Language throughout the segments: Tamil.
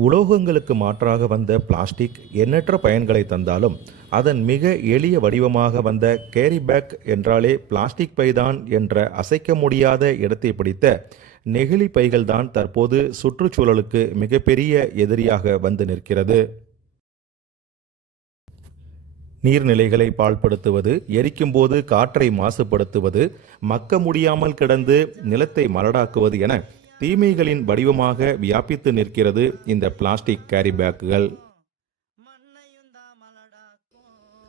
உலோகங்களுக்கு மாற்றாக வந்த பிளாஸ்டிக் எண்ணற்ற பயன்களை தந்தாலும் அதன் மிக எளிய வடிவமாக வந்த கேரி பேக் என்றாலே பிளாஸ்டிக் பைதான் என்ற அசைக்க முடியாத இடத்தை பிடித்த நெகிழி பைகள்தான் தற்போது சுற்றுச்சூழலுக்கு மிகப்பெரிய எதிரியாக வந்து நிற்கிறது. நீர்நிலைகளை பாழ்படுத்துவது எரிக்கும்போது காற்றை மாசுபடுத்துவது மக்க முடியாமல் கிடந்து நிலத்தை மலடாக்குவது என தீமைகளின் வடிவமாக வியாபித்து நிற்கிறது இந்த பிளாஸ்டிக் கேரி பேக்குகள்.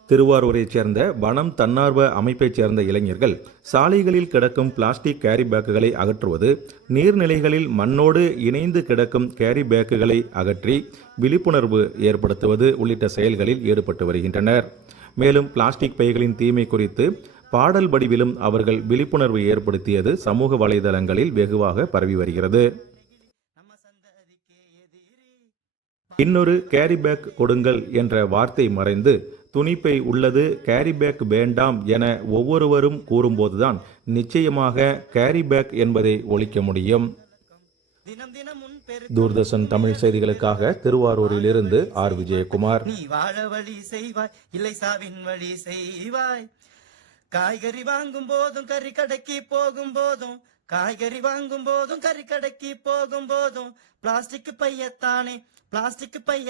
திருவாரூரைச் சேர்ந்த வனம் தன்னார்வ அமைப்பைச் சேர்ந்த இளைஞர்கள் சாலைகளில் கிடக்கும் பிளாஸ்டிக் கேரி பேக்குகளை அகற்றுவது நீர்நிலைகளில் மண்ணோடு இணைந்து கிடக்கும் கேரி பேக்குகளை அகற்றி விழிப்புணர்வு ஏற்படுத்துவது உள்ளிட்ட செயல்களில் ஈடுபட்டு வருகின்றனர். மேலும் பிளாஸ்டிக் பைகளின் தீமை குறித்து பாடல் வடிவிலும் அவர்கள் விழிப்புணர்வு ஏற்படுத்தியது சமூக வலைதளங்களில் வெகுவாக பரவி வருகிறது. இன்னொரு கேரி பேக் கொடுங்கள் என்ற வார்த்தை மறைந்து துணிப்பை உள்ளது கேரி பேக் வேண்டாம் என ஒவ்வொருவரும் கூறும்போதுதான் நிச்சயமாக கேரி பேக் என்பதை ஒழிக்க முடியும். தூர்தர்ஷன் தமிழ் செய்திகளுக்காக திருவாரூரில் இருந்து ஆர். விஜயகுமார். நீ வாழ வழி செய்வாய் இல்லை சாவின் வழி செய்வாய். காய்கறி வாங்கும் போதும் கறி கடைக்கு போகும் போதும். காய்கறி வாங்கும் போதும் கறி கடைக்கு போகும் போதும். பிளாஸ்டிக் பையத்தானே பிளாஸ்டிக் பைய